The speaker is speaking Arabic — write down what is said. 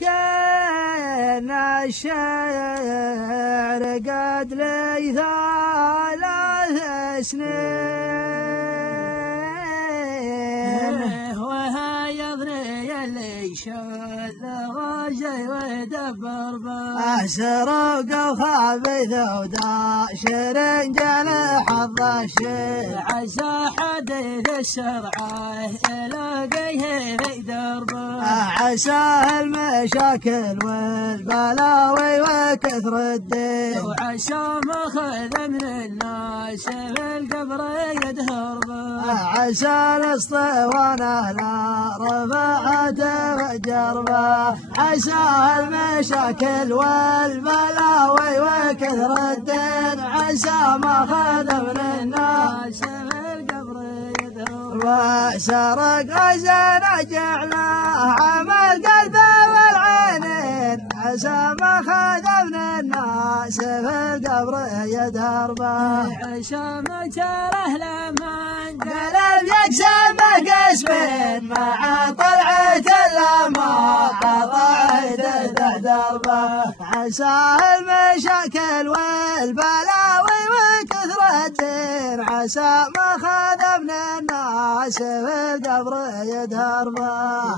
كان الشعر قد لي 3 سنين وهيضني اللي شل غاجي ويدبر سروق وخابث وداشر جل حظ الشيء عسى حديث الشرعه يلاقيه في دربه عساه المشاكل والبلاوي وكثر الدين وعسى ماخذ من الناس في القبر يدهر به عسى الاسطوانه لا رفعته وجربه عساه المشاكل والبلاوي وكثر الدين عسى ماخذ من الناس في القبر يدهر وسرق غزنا جعله عمل قلبه والعينين عسى ما خذ من الناس في القبر يدهر به عسى ما تره لمن قلب يقسم قسمين مع طلعة لما قطعت دربه عسى المشاكل والبلاوي وكثر الدين عسى ما خذ من الناس في القبر يدهر به